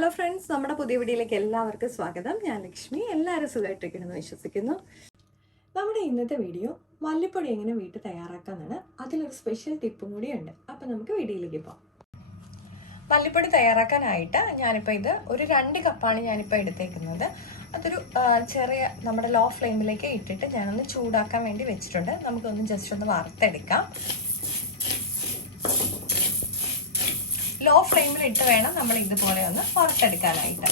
Hello friends, നമ്മുടെ പുതിയ വീഡിയോയിലേക്ക് എല്ലാവർക്കും സ്വാഗതം. ഞാൻ ലക്ഷ്മി. എല്ലാവരും സുഖമായിട്ടിരിക്കണമെന്ന് വിശ്വസിക്കുന്നു. നമ്മുടെ ഇന്നത്തെ വീഡിയോ മല്ലിപ്പൊടി എങ്ങനെ വീട്ടിൽ തയ്യാറാക്കാമെന്നാണ്. അതിലൊരു സ്പെഷ്യൽ ടിപ്പും കൂടിയുണ്ട്. അപ്പം നമുക്ക് വീഡിയോയിലേക്ക് പോകാം. മല്ലിപ്പൊടി തയ്യാറാക്കാനായിട്ട് ഞാനിപ്പോൾ ഒരു 2 കപ്പാണ് ഞാനിപ്പോൾ എടുത്തേക്കുന്നത്. അതൊരു ചെറിയ നമ്മുടെ ലോ ഫ്ലെയിമിലേക്ക് ഇട്ടിട്ട് ഞാനൊന്ന് ചൂടാക്കാൻ വേണ്ടി വെച്ചിട്ടുണ്ട്. നമുക്കൊന്ന് ജസ്റ്റ് ഒന്ന് വറുത്തെടുക്കാം. ലോ ഫ്ലെയിമിൽ ഇട്ട് വേണം നമ്മൾ ഇതുപോലെ ഒന്ന് വറുത്തെടുക്കാനായിട്ട്.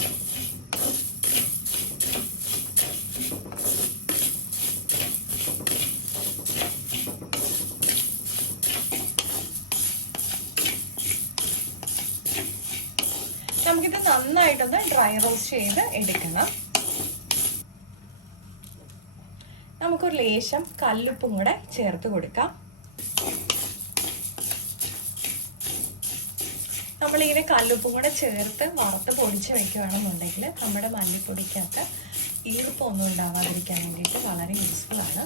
നമുക്കിത് നന്നായിട്ടൊന്ന് ഡ്രൈ റോസ്റ്റ് ചെയ്ത് എടുക്കണം. നമുക്കൊരു ലേശം കല്ലുപ്പും കൂടെ ചേർത്ത് കൊടുക്കാം. നമ്മളിങ്ങനെ കല്ലുപ്പും കൂടെ ചേർത്ത് വറുത്ത് പൊടിച്ച് വെക്കുകയാണെന്നുണ്ടെങ്കിൽ നമ്മുടെ മല്ലിപ്പൊടിക്കകത്ത് ഈർപ്പൊന്നും ഉണ്ടാവാതിരിക്കാൻ വേണ്ടിയിട്ട് വളരെ യൂസ്ഫുൾ ആണ്.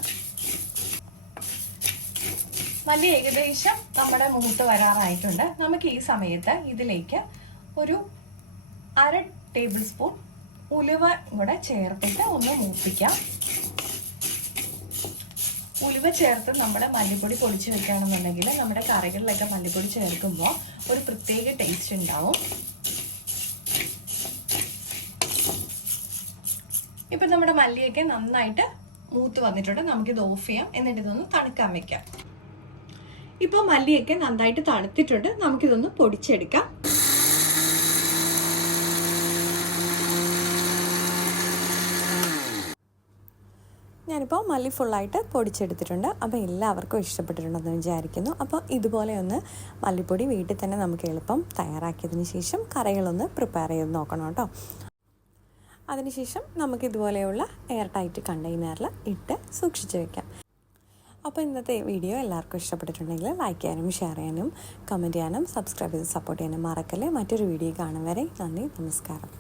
മല്ലി ഏകദേശം നമ്മുടെ മൂത്ത് വരാറായിട്ടുണ്ട്. നമുക്ക് ഈ സമയത്ത് ഇതിലേക്ക് ഒരു 1/2 ടേബിൾ സ്പൂൺ ഉലുവ കൂടെ ചേർത്തിട്ട് ഒന്ന് മൂപ്പിക്കാം. ഉലുവ ചേർത്ത് നമ്മുടെ മല്ലിപ്പൊടി പൊടിച്ച് വെക്കുകയാണെന്നുണ്ടെങ്കിൽ നമ്മുടെ കറികളിലൊക്കെ മല്ലിപ്പൊടി ചേർക്കുമ്പോൾ ഒരു പ്രത്യേക ടേസ്റ്റ് ഉണ്ടാവും. ഇപ്പം നമ്മുടെ മല്ലിയൊക്കെ നന്നായിട്ട് മൂത്ത് വന്നിട്ടുണ്ട്. നമുക്കിത് ഓഫ് ചെയ്യാം. എന്നിട്ട് ഇതൊന്ന് തണുക്കാൻ വെക്കാം. ഇപ്പോൾ മല്ലിയൊക്കെ നന്നായിട്ട് തണുത്തിട്ടുണ്ട്. നമുക്കിതൊന്ന് പൊടിച്ചെടുക്കാം. ഞാനിപ്പോൾ മല്ലി ഫുള്ളായിട്ട് പൊടിച്ചെടുത്തിട്ടുണ്ട്. അപ്പോൾ എല്ലാവർക്കും ഇഷ്ടപ്പെട്ടിട്ടുണ്ടെന്ന് വിചാരിക്കുന്നു. അപ്പോൾ ഇതുപോലെ ഒന്ന് മല്ലിപ്പൊടി വീട്ടിൽ തന്നെ നമുക്ക് എളുപ്പം തയ്യാറാക്കിയതിന് ശേഷം കറികളൊന്ന് പ്രിപ്പയർ ചെയ്ത് നോക്കണം കേട്ടോ. അതിനുശേഷം നമുക്കിതുപോലെയുള്ള എയർ ടൈറ്റ് കണ്ടെയ്നറിൽ ഇട്ട് സൂക്ഷിച്ച് വയ്ക്കാം. അപ്പോൾ ഇന്നത്തെ വീഡിയോ എല്ലാവർക്കും ഇഷ്ടപ്പെട്ടിട്ടുണ്ടെങ്കിൽ ലൈക്ക് ചെയ്യാനും ഷെയർ ചെയ്യാനും കമൻറ്റ് ചെയ്യാനും സബ്സ്ക്രൈബ് ചെയ്ത് സപ്പോർട്ട് ചെയ്യാനും മറക്കല്ലേ. മറ്റൊരു വീഡിയോ കാണും വരെ നന്ദി, നമസ്കാരം.